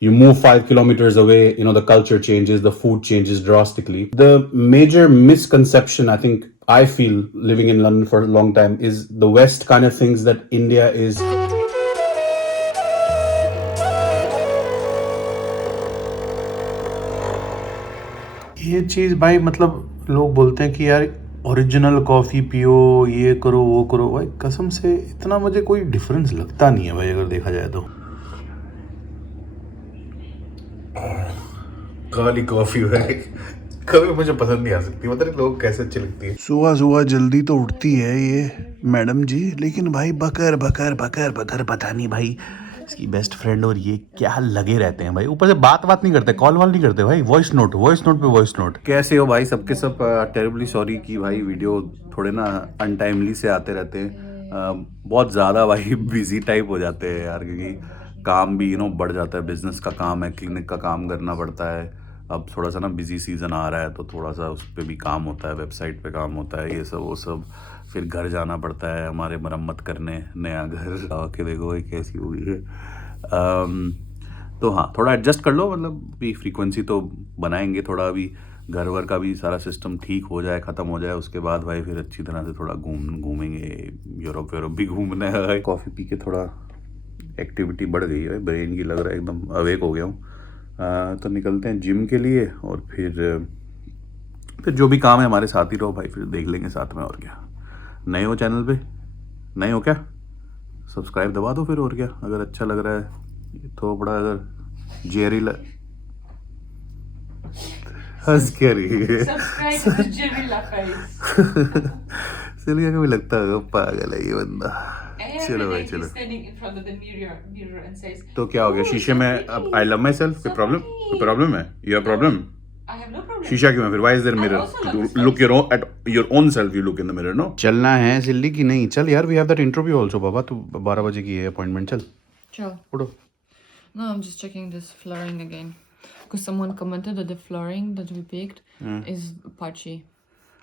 You move 5 kilometers away, you know, the culture changes, the food changes drastically. The major misconception, I think, I feel living in London for a long time is the West kind of thinks that India is. ये चीज़ भाई मतलब लोग बोलते हैं कि यार original coffee पियो, ये करो वो करो, भाई कसम से इतना मुझे कोई डिफरेंस लगता नहीं है भाई अगर देखा जाए तो। काली कॉफी भाई कभी मुझे पसंद नहीं आ सकती, पता नहीं लोग कैसे अच्छी लगती है। सुबह सुबह जल्दी तो उठती है ये मैडम जी, लेकिन भाई बकर बकर बकर बकर पता नहीं भाई इसकी बेस्ट फ्रेंड और ये क्या लगे रहते हैं भाई। ऊपर से बात नहीं करते, कॉल वॉल नहीं करते भाई, वॉइस नोट पे वॉइस नोट। कैसे हो भाई सबके सब? टेरिबली सॉरी कि भाई वीडियो थोड़े ना अनटाइमली से आते रहते हैं, बहुत ज़्यादा भाई बिजी टाइप हो जाते हैं यार, क्योंकि काम भी बढ़ जाता है, बिजनेस का काम है, क्लिनिक का काम करना पड़ता है। अब थोड़ा सा ना बिजी सीज़न आ रहा है तो थोड़ा सा उस पर भी काम होता है, वेबसाइट पे काम होता है, ये सब वो सब। फिर घर जाना पड़ता है हमारे मरम्मत करने, नया घर आके देखो ये कैसी हुई है। तो हाँ थोड़ा एडजस्ट कर लो, मतलब भी फ्रीक्वेंसी तो बनाएंगे थोड़ा, अभी घर वर का भी सारा सिस्टम ठीक हो जाए, ख़त्म हो जाए, उसके बाद भाई फिर अच्छी तरह से थोड़ा घूमेंगे, यूरोप भी घूमना है। कॉफ़ी पी के थोड़ा एक्टिविटी बढ़ गई है, ब्रेन की लग रहा है एकदम अवेक हो गया हूँ। तो निकलते हैं जिम के लिए और फिर जो भी काम है हमारे साथ ही रहो भाई, फिर देख लेंगे साथ में। और क्या, नए हो चैनल पे, नए हो क्या, सब्सक्राइब दबा दो फिर। और क्या, अगर अच्छा लग रहा है तो बड़ा, अगर जेरी हंस क्या रही है चलिए, कभी लगता है पागल है ये बंदा। चलो भाई चलो। तो क्या हो गया शीशे में? अब आई लव माई सेल्फ, कोई प्रॉब्लम है? You have problem? शीशा क्यों है फिर? Why is there mirror? Look your at your own self, you look in the mirror. No, चलना है सिल्ली की नहीं? चल यार, we have that interview also बाबा, तू 12 बजे की है अपॉइंटमेंट, चल Sure. उठो। No, I'm just checking this flooring again. Because someone commented that the flooring that we picked is patchy.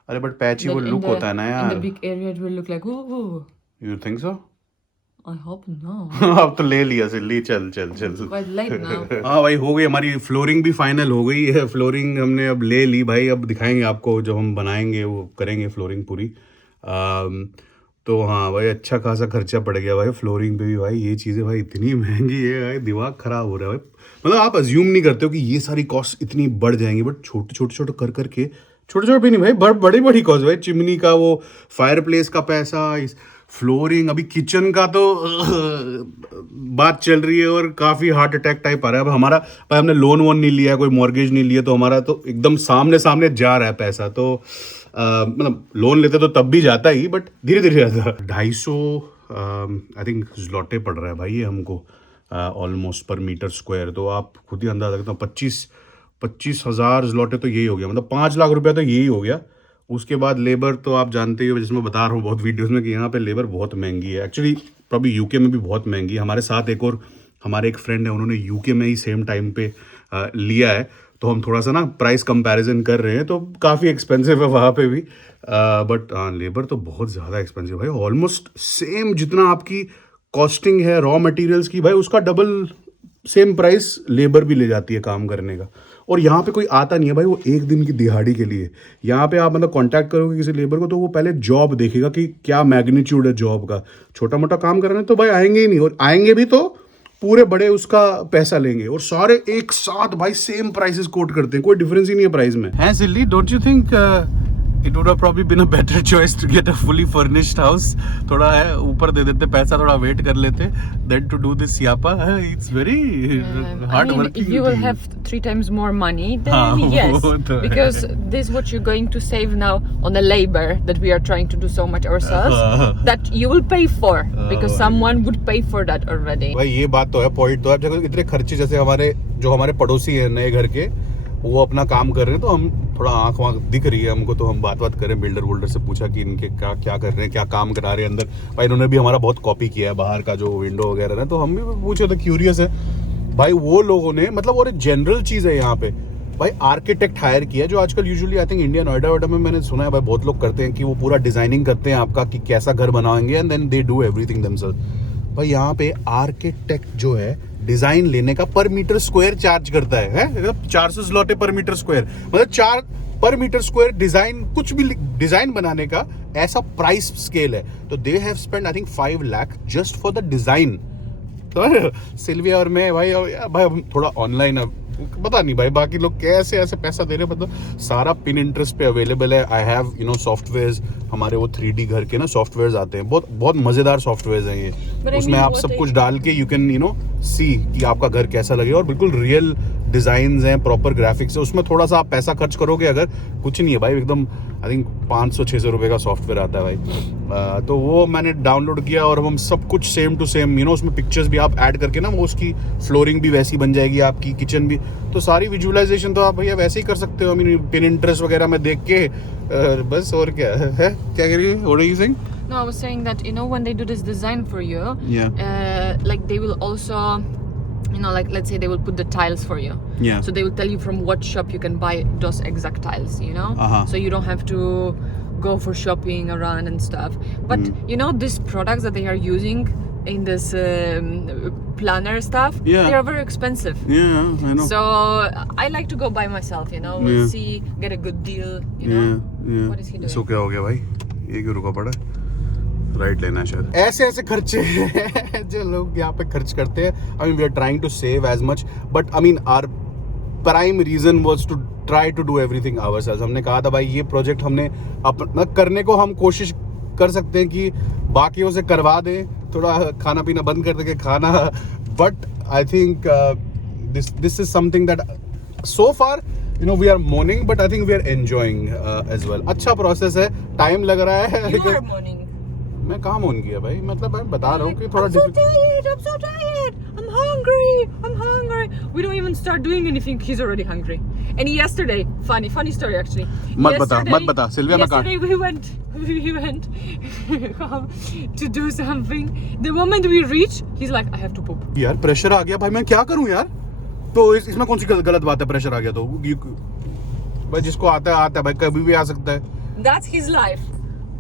अरे बट पैची वो लुक होता है ना यार। In the big area it will look like ooh. You think so? I hope no. अब तो ले लिया सिल्ली, चल चल चल। Quite late now. हाँ भाई, हो गई हमारी फ्लोरिंग भी फाइनल हो गई है। फ्लोरिंग हमने अब ले ली भाई, अब दिखाएंगे आपको जब हम बनाएंगे, वो करेंगे फ्लोरिंग पूरी। तो हाँ भाई, अच्छा खासा खर्चा पड़ गया भाई फ्लोरिंग पे भी भाई। ये चीज़ें भाई इतनी महंगी है भाई, दिमाग ख़राब हो रहा है भाई। मतलब आप अज्यूम नहीं करते हो कि ये सारी कॉस्ट इतनी बढ़ जाएंगी, बट छोटे कर करके, छोटे भी नहीं भाई, बड़ी कॉस्ट भाई। चिमनी का वो फायर प्लेस का पैसा, इस फ्लोरिंग, अभी किचन का तो बात चल रही है और काफ़ी हार्ट अटैक टाइप आ रहा है। अब हमारा भाई, हमने लोन वोन नहीं लिया, कोई मॉर्गेज नहीं लिया, तो हमारा तो एकदम सामने जा रहा है पैसा। तो मतलब लोन लेते तो तब भी जाता ही, बट धीरे धीरे जाता। 250 आई थिंक ज़्लॉटे पड़ रहा है भाई ये हमको, ऑलमोस्ट पर मीटर स्क्वायर। तो आप खुद ही अंदाज़ा करते हो, 25,000 ज़्लॉटे तो यही हो गया, मतलब 5 लाख रुपया तो यही हो गया। उसके बाद लेबर तो आप जानते ही हो, जिसमें बता रहा हूँ बहुत वीडियोस में, कि यहाँ पे लेबर बहुत महंगी है। एक्चुअली प्रॉब्ली यूके में भी बहुत महंगी है। हमारे साथ एक और हमारे एक फ्रेंड है, उन्होंने यूके में ही सेम टाइम पे लिया है, तो हम थोड़ा सा ना प्राइस कंपैरिजन कर रहे हैं, तो काफ़ी एक्सपेंसिव है वहाँ पे भी। बट हाँ, लेबर तो बहुत ज़्यादा एक्सपेंसिव भाई, ऑलमोस्ट सेम जितना आपकी कॉस्टिंग है रॉ मटेरियल्स की भाई, उसका डबल सेम प्राइस लेबर भी ले जाती है काम करने का। और यहाँ पे कोई आता नहीं है भाई वो एक दिन की दिहाड़ी के लिए। यहाँ पे आप मतलब कांटेक्ट करोगे किसी लेबर को, तो वो पहले जॉब देखेगा कि क्या मैग्नीट्यूड है जॉब का। छोटा मोटा काम कर रहे हैं तो भाई आएंगे ही नहीं, और आएंगे भी तो पूरे बड़े उसका पैसा लेंगे, और सारे एक साथ भाई सेम प्राइसेस कोट करते हैं, कोई डिफरेंस ही नहीं है प्राइस में। हैं silly, don't you think it would have probably been a better choice to get a fully furnished house? थोड़ा है ऊपर दे देते पैसा, थोड़ा वेट कर लेते, देन टू डू दिस यापा। It's very hard working. If you will have 3 times more money, then yes, because this is what you're going to save now on the labor that we are trying to do so much ourselves, that you will pay for, because someone would pay for that already. भाई ये बात तो है, point तो है। जब इतने खर्चे, जैसे हमारे पड़ोसी हैं नए घर के, वो अपना काम कर रहे हैं, तो हम थोड़ा आँख दिख रही है हमको, तो हम बात करें बिल्डर से पूछा कि इनके क्या कर रहे हैं, क्या काम करा रहे हैं अंदर। भाई इन्होंने भी हमारा बहुत कॉपी किया है बाहर का जो विंडो वगैरह है, तो हम भी पूछे तो क्यूरियस है भाई। वो लोगों ने मतलब, और एक जनरल चीज़ है यहाँ पे भाई, आर्किटेक्ट हायर किया, जो आजकल usually I think India Noida में मैंने सुना है भाई बहुत लोग करते हैं, कि वो पूरा डिजाइनिंग करते हैं आपका कि कैसा घर बनाएंगे, and then they do everything themselves. भाई यहाँ पे आर्किटेक्ट जो है डिजाइन लेने का पर मीटर स्क्वायर चार्ज करता है 400 zloty पर मीटर स्क्वायर, मतलब 4 पर मीटर स्क्वायर डिजाइन, कुछ भी डिजाइन बनाने का ऐसा प्राइस स्केल है। तो they have spend I think 5 lakh just for the design. तो सिल्विया और मैं भाई हम थोड़ा ऑनलाइन, अब पता नहीं भाई बाकी लोग कैसे ऐसे पैसा दे रहे हैं, मतलब सारा पिन इंटरेस्ट पे अवेलेबल है। I have you know softwares, हमारे वो 3D घर के ना सॉफ्टवेयर्स आते हैं, बहुत बहुत मजेदार सॉफ्टवेयर्स हैं ये। उसमें आप सब कुछ डाल के यू कैन यू नो सी कि आपका घर कैसा लगेगा, और बिल्कुल रियल डिजाइन हैं, प्रॉपर ग्राफिक्स है। उसमें थोड़ा सा आप पैसा खर्च करोगे, अगर कुछ नहीं है भाई, एकदम आई थिंक 500-600 रुपए का सॉफ्टवेयर आता है भाई। तो वो मैंने डाउनलोड किया और हम सब कुछ same to same you know, उसमें पिक्चर्स भी आप ऐड करके ना वो उसकी फ्लोरिंग भी वैसी बन जाएगी, आपकी किचन भी। तो सारी विजुअलाइजेशन तो आप भैया वैसे ही कर सकते हो। आई मीन पिन इंटरेस्ट वगैरह में देख के बस, और क्या है, क्या कह रही है? What are you saying? No, I was saying that you know when they do this design for you, Yeah. like they will also, you know, like let's say they will put the tiles for you. Yeah. So they will tell you from what shop you can buy those exact tiles, you know. Uh-huh. So you don't have to go for shopping around and stuff. But you know these products that they are using in this planner stuff, Yeah. they are very expensive. Yeah, I know. So I like to go by myself, you know, Yeah. see, get a good deal, you know. Yeah. What is he doing? सो क्या हो गया भाई? ये क्यों रुका पड़ा? Right लेना है शायद। ऐसे ऐसे खर्चे हैं जो लोग यहाँ पे खर्च करते हैं। I mean we are trying to save as much, but I mean our prime reason was to try to do everything ourselves. हमने कहा था भाई ये प्रोजेक्ट हमने अपना करने को हम कोशिश कर सकते हैं कि बाकियों से करवा दें, थोड़ा खाना पीना बंद कर देंगे खाना, but I think this is something that so far you know we are mourning, but I think we are enjoying as well. अच्छा प्रोसेस है, टाइम लग रहा है। You are mourning. मैं कहाँ मोन किया भाई, मतलब मैं बता रहा हूँ कि थोड़ा I'm so tired. I'm hungry. We don't even start doing anything. He's already hungry. And yesterday, funny story actually. मत बता सिल्विया, मैं कहाँ? Yesterday we went to do something. The moment we reach, he's like, I have to poop. यार pressure आ गया भाई, मैं क्या करूँ यार? तो इसमें कौन सी गलत बात है? प्रेशर आ गया तो भाई जिसको आता है भाई, कभी भी आ सकता है। That's his life.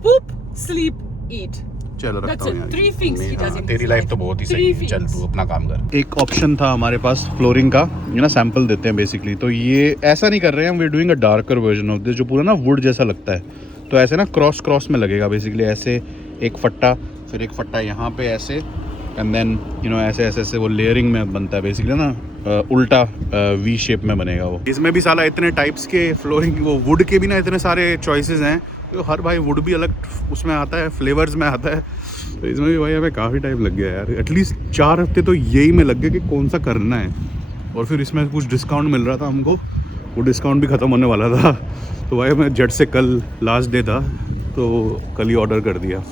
Poop, sleep, eat. चलो रखता हूँ यार। 3 things he does in तेरी his लाइफ life. तो बहुत ही 3 सही है, चल things. तू अपना काम कर। एक ऑप्शन था हमारे पास फ्लोरिंग का, ये ना सैंपल देते हैं बेसिकली। तो ये ऐसा नहीं कर रहे हैं हम, we are doing a darker version of this, जो पूरा ना वुड जैसा लगता है। तो ऐसे ना क्रॉस में लगेगा बेसिकली, ऐसे एक फट्टा, फिर एक फट्टा यहाँ पे ऐसे, एंड देन यू नो ऐसे वो लेयरिंग में बनता है बेसिकली ना, उल्टा वी शेप में बनेगा वो। इसमें भी साला इतने टाइप्स के फ्लोरिंग, वो वुड के भी ना इतने सारे चॉइसेस हैं। तो हर भाई वुड भी अलग उसमें आता है, फ्लेवर्स में आता है। तो इसमें भी भाई हमें काफ़ी टाइम लग गया यार, एटलीस्ट 4 हफ्ते तो यही में लग गए कि कौन सा करना है। और फिर इसमें कुछ डिस्काउंट मिल रहा था हमको, वो डिस्काउंट भी ख़त्म होने वाला था। तो भाई मैं झट से, कल लास्ट डे था तो कल ही ऑर्डर कर दिया।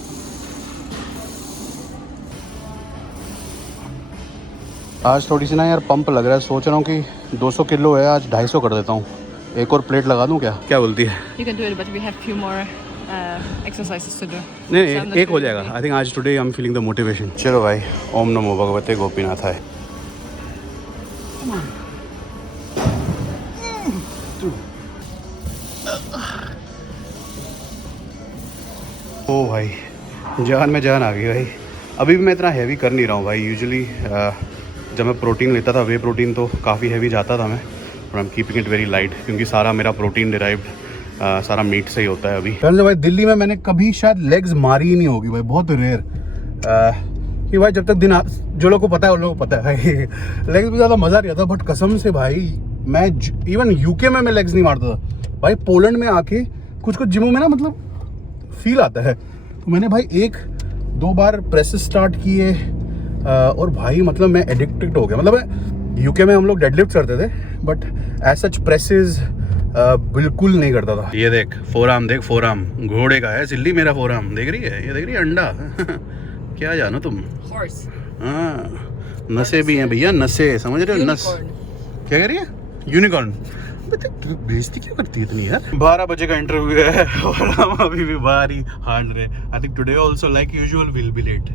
आज थोड़ी सी ना यार पंप लग रहा है, सोच रहा हूँ कि 200 किलो है, आज 250 कर देता हूँ। एक और प्लेट लगा दूँ क्या बोलती है? You can do it, but we have few more exercises to do. नहीं So I'm not एक हो really जाएगा। ready. आई थिंक आज today I am feeling the motivation. चलो भाई, ओम नमो भगवते गोपीनाथाय। ओ भाई जान में जान आ गई भाई। अभी भी मैं इतना हैवी कर नहीं रहा हूँ भाई। यूजुअली जब मैं प्रोटीन लेता था, वे प्रोटीन, तो काफ़ी हैवी जाता था मैं, और I am keeping it very light, क्योंकि सारा मेरा प्रोटीन डिराइव्ड सारा मीट से ही होता है अभी। पहले भाई दिल्ली में मैंने कभी शायद लेग्स मारी ही नहीं होगी भाई, बहुत रेयर। कि भाई जब तक दिन जो लोग को पता है उन लोगों को पता है लेग्स में ज़्यादा मज़ा नहीं आता। बट कसम से भाई मैं इवन यूके में मैं लेग्स नहीं मारता था भाई, पोलैंड में आके कुछ जिमों में ना मतलब फील आता है। तो मैंने भाई 1-2 बार प्रेसेस स्टार्ट किए, और भाई मतलब मैं एडिक्टेड हो गया। मतलब यूके में हम लोग डेडलिफ्ट करते थे, बट एज सच प्रेसेस बिल्कुल नहीं करता था। ये देख फोराम, देख फोराम घोड़े का है, सिल्ली मेरा फोराम देख रही है, ये देख रही है अंडा क्या जानो तुम। Horse. हाँ नसें भी हैं भैया, नसें, समझ रहे हो? नस Unicorn. क्या कह रही है? यूनिकॉर्न। बेइज्जती क्यों करती है इतनी यार? 12 बजे का इंटरव्यू है और हम अभी भी बाहर ही हांड रहे। I think today also like usual will be late.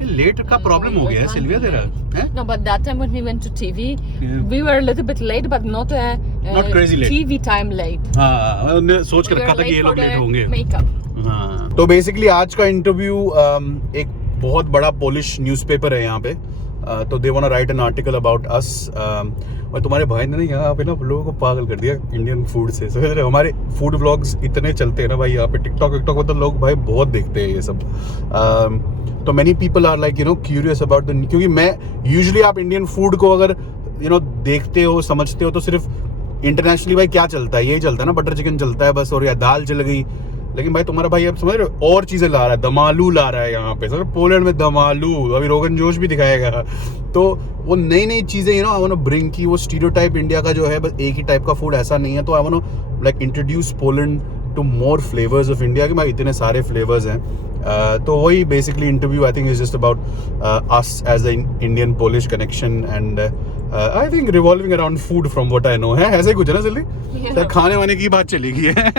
ये लेट का प्रॉब्लम हो गया है सिल्विया तेरा, हैं? No, but that time when we went to TV, we were a little bit late, but not Not crazy late. TV time late. हाँ मैंने सोच कर We रखा were था कि ये late लोग for लेट the होंगे। makeup. हाँ तो बेसिकली आज का इंटरव्यू एक बहुत बड़ा पोलिश न्यूज़पेपर है यहाँ पे, तो they want to write an article about us. और तुम्हारे भाई ने ना यहाँ पे ना लोगों को पागल कर दिया इंडियन फूड से। So, हमारे फूड व्लॉग्स इतने चलते हैं ना भाई यहाँ पे, टिकटॉक में तो लोग भाई बहुत देखते हैं ये सब। तो many people are like curious about the, क्योंकि मैं यूजुअली आप इंडियन फूड को अगर देखते हो समझते हो तो सिर्फ इंटरनेशनली भाई क्या चलता है, यही चलता है ना, बटर चिकन चलता है बस, और या दाल चल गई। लेकिन भाई तुम्हारा भाई अब समझ रहे हो और चीजें ला रहा है, दमालू ला रहा है यहाँ पे, समझ, पोलैंड में दमालू, अभी रोगन जोश भी दिखाएगा। तो वो नई नई चीजें आई वांट टू ब्रिंग की, वो स्टीरियोटाइप इंडिया का जो है बस एक ही टाइप का फूड ऐसा नहीं है। तो I want to like introduce Poland to more flavours of India, कि भाई इतने सारे फ्लेवर्स हैं। तो वही basically interview I think is just about us as the Indian Polish connection, and I think revolving around food from what I know है, ऐसे ही कुछ है ना सिल्ली? तो खाने वाने की बात चलेगी है।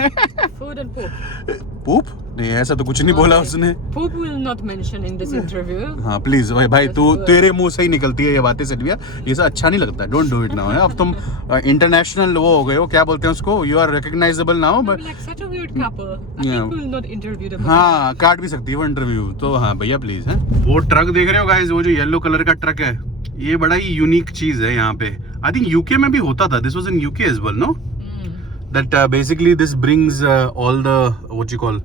Food and poop. पूप नहीं, ऐसा तो कुछ नहीं बोला उसने। Poop will not mention in this interview. हाँ प्लीज भाई तू, तेरे मुंह से ही निकलती है ये बातें सिल्विया, ये सब अच्छा नहीं लगता, डोंट डू इट नाउ। अब तुम इंटरनेशनल वो हो गए हो, क्या बोलते हैं उसको, you are recognizable now. We're like such a weird couple. I Yeah. think we'll not interview them. हाँ काट भी सकती है वो इंटरव्यू तो। हाँ भैया प्लीज है। वो ट्रक देख रहे हो गाइस, वो जो येलो कलर का ट्रक है, ये बड़ा ही यूनिक चीज है यहाँ पे। आई थिंक यूके में भी होता था, this was in UK as well, no? That basically this brings all the what you call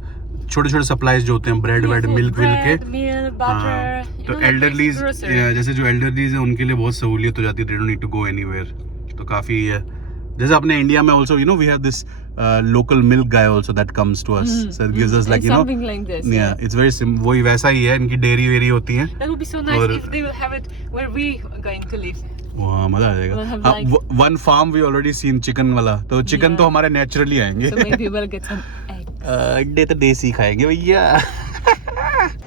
छोटे छोटे सप्लाईज जो होते हैं, ब्रेड वेड मिल्क विल्क के। milk, butter. तो एल्डरलीज, जैसे जो एल्डरलीज है उनके लिए बहुत सहूलियत हो जाती है, they don't need to go anywhere. तो काफी जैसे अपने इंडिया में also we have this local milk गाय also that comes to us, so it gives us like something like this. yeah, it's very simple, वही वैसा ही है, इनकी डेयरी वेरी होती है। That would be so nice और- if they will have it where we are going to live. वहाँ मजा आ We'll जाएगा। have हाँ, like- one farm we already seen chicken वाला, तो चिकन तो हमारे नेचुरली आएंगे। So maybe we'll get some eggs. अंडे तो देसी खाएंगे भैया।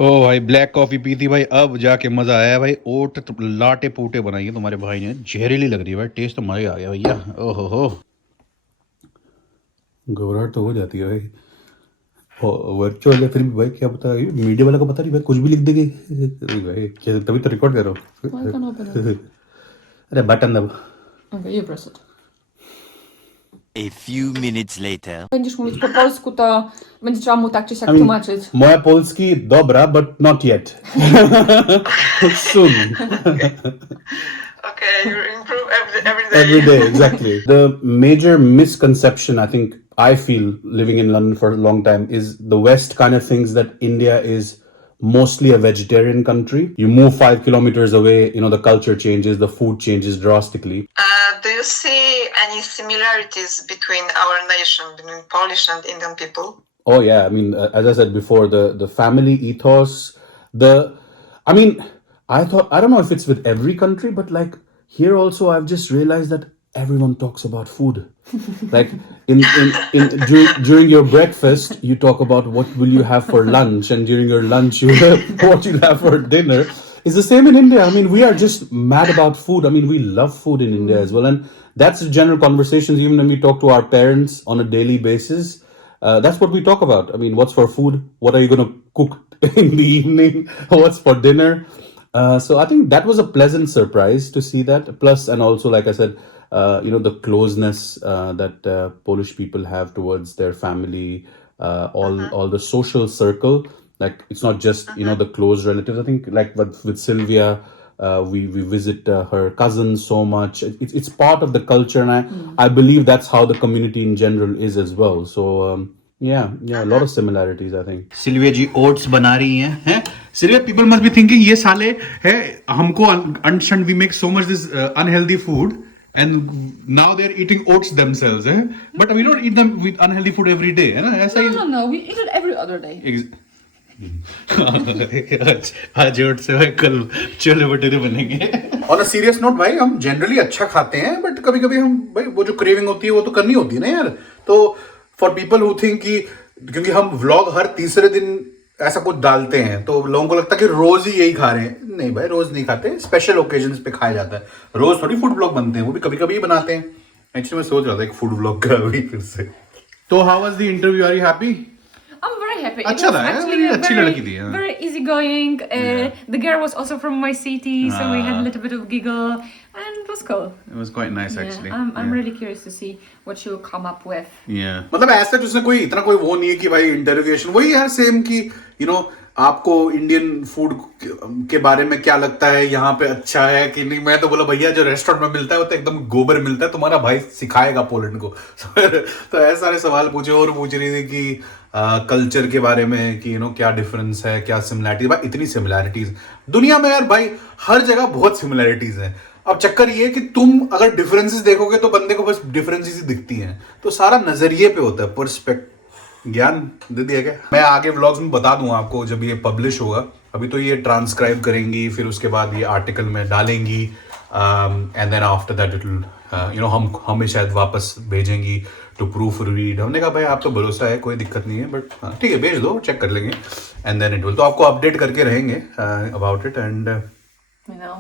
ओ भाई ब्लैक कॉफी पी थी भाई, अब जाके मजा आया भाई। ओट तो लाटे पूटे बनाई है तुम्हारे भाई ने, जहरीली लग रही है भाई, टेस्ट तो मजा ही आ गया भैया। ओहो हो, घबराहट तो हो जाती है भाई, वर्चुअल है फिर भी भाई, क्या पता मीडिया वाला को पता नहीं भाई, कुछ भी लिख देंगे भाई, क्या तभी तो रिकॉर्ड कर रहा हूँ। अरे बटन दब। Okay, you press it. A few minutes later. Będziesz mówić po polsku, to będzie trzeba mu tak czy siak I mean, tłumaczyć. moja polski dobra, but not yet. Soon. Okay, you improve every day. Every day, exactly. The major misconception I think I feel living in London for a long time is the West kind of thinks that India is mostly a vegetarian country. You move 5 kilometers away, the culture changes, the food changes drastically. Do you see any similarities between our nation, between Polish and Indian people? Oh yeah, I mean, as I said before, the family ethos, I don't know if it's with every country, but like here also, I've just realized that everyone talks about food. Like during your breakfast, you talk about what will you have for lunch, and during your lunch, you have what you'll have for dinner. It's the same in India. I mean, we are just mad about food. I mean, we love food in India as well, and that's the general conversations. Even when we talk to our parents on a daily basis, that's what we talk about. I mean, what's for food? What are you going to cook in the evening? What's for dinner? So I think that was a pleasant surprise to see that. Plus, and also, like I said, the closeness that Polish people have towards their family, all the social circle. Like it's not just the close relatives. I think like with Sylvia, we visit her cousins so much. It's part of the culture, and I believe that's how the community in general is as well. So yeah, a lot of similarities I think. Sylvia ji oats बना रही हैं। Sylvia, people must be thinking ये साले है हमको understand, we make so much this unhealthy food and now they're eating oats themselves, but we don't eat them with unhealthy food every day, है ना? ऐसा ही No, we eat it every other day. आज oats से कल छोले भटूरे बनेंगे। On a serious note भाई, हम generally अच्छा खाते हैं, बट कभी कभी हम भाई वो जो क्रेविंग होती है वो तो करनी होती है ना यार। तो फॉर पीपल हु थिंक कि क्योंकि हम व्लॉग हर तीसरे दिन ऐसा कुछ डालते हैं तो लोगों को लगता है कि रोज ही यही खा रहे हैं। नहीं भाई, रोज नहीं खाते, स्पेशल ओकेजन्स पे खाया जाता है। रोज थोड़ी फूड ब्लॉग बनते हैं, वो भी कभी कभी ही बनाते हैं। एक्चुअली मैं सोच रहा था एक फूड ब्लॉग का अभी फिर से। तो how was the interview, are you happy? I'm very happy. अच्छा It was था, actually very a अच्छी लड़की थी, हाँ। very easygoing. The girl was also from my city, so we had a little bit of giggle, and it was cool. It was quite nice Yeah, actually. I'm really curious to see what she will come up with. Yeah. मतलब ऐसा उसने कोई इतना कोई वो नहीं है कि भाई इंटरोगेशन, वही यार सेम कि आपको इंडियन फूड के बारे में क्या लगता है, यहाँ पे अच्छा है कि नहीं। मैं तो बोला भैया जो रेस्टोरेंट में मिलता है वो तो एकदम गोबर मिलता है, तुम्हारा भाई सिखाएगा पोलैंड को। तो ऐसे सारे सवाल पूछे, और पूछ रही थी कि कल्चर के बारे में कि क्या डिफरेंस है, क्या सिमिलैरिटीज। भाई इतनी सिमिलैरिटीज दुनिया में यार, भाई हर जगह बहुत सिमिलैरिटीज है। अब चक्कर ये कि तुम अगर डिफरेंसेस देखोगे तो बंदे को बस डिफरेंसेस ही दिखती हैं, तो सारा नजरिए पे होता है, पर्सपेक्ट। ज्ञान दे दिया क्या? मैं आगे व्लॉग्स में बता दूंगा आपको जब ये पब्लिश होगा। अभी तो ये ट्रांसक्राइब करेंगी, फिर उसके बाद ये आर्टिकल में डालेंगी, and then after that it will हम हमें शायद वापस भेजेंगी टू प्रूफ रीड। हमने कहा भाई आप तो भरोसा है, कोई दिक्कत नहीं है, बट हाँ ठीक है भेज दो, चेक कर लेंगे, एंड देन इट विल। तो आपको अपडेट करके रहेंगे about it. And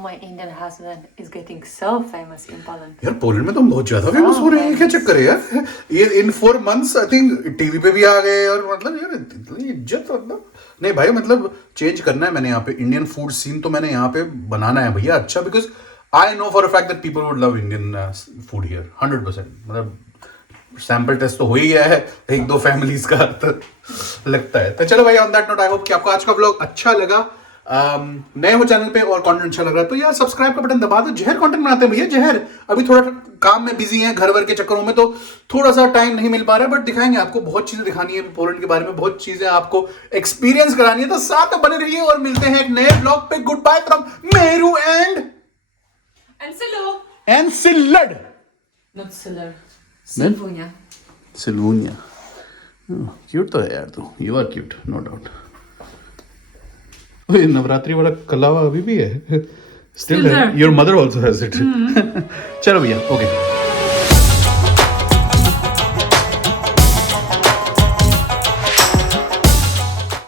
my Indian husband is getting so famous in Poland. यार पोलैंड में तो हम बहुत ज्यादा फेमस हो रहे हैं, क्या चक्कर है यार? ये इन 4 months आई थिंक टीवी पे भी आ गए, और मतलब यार इतनी इज्जत, मतलब नहीं भाई, मतलब चेंज करना है मैंने यहाँ पे इंडियन फूड सीन, तो मैंने यहाँ पे बनाना है भैया अच्छा, because I know for a fact that people would love Indian food here 100%। मतलब सैंपल टेस्ट तो हो ही गया है 1-2 फैमिलीज का, तो लगता है। तो चलो भाई, on that note I hope कि आपको आज का व्लॉग अच्छा लगा। नए हो चैनल पे और कंटेंट अच्छा लग रहा है तो यार सब्सक्राइब का बटन दबा दो। जहर कंटेंट बनाते हैं भैया, जहर अभी थोड़ा काम में बिजी है, घर वर के चक्करों में, तो थोड़ा सा टाइम नहीं मिल पा रहा है, बट दिखाएंगे आपको, बहुत चीजें दिखानी है पोलैंड के बारे में, बहुत चीजें आपको एक्सपीरियंस करानी है। तो साथ में बने रहिए और मिलते हैं एक नए ब्लॉग पे। Good bye from Meru and सिल्लड, Not Siller. Silvunia. Silvunia. Cute तो है यार तू, you are cute, no doubt. Navratri वाला कलावा अभी भी है, स्टिल है। Your mother also has it. चलो भैया, ओके।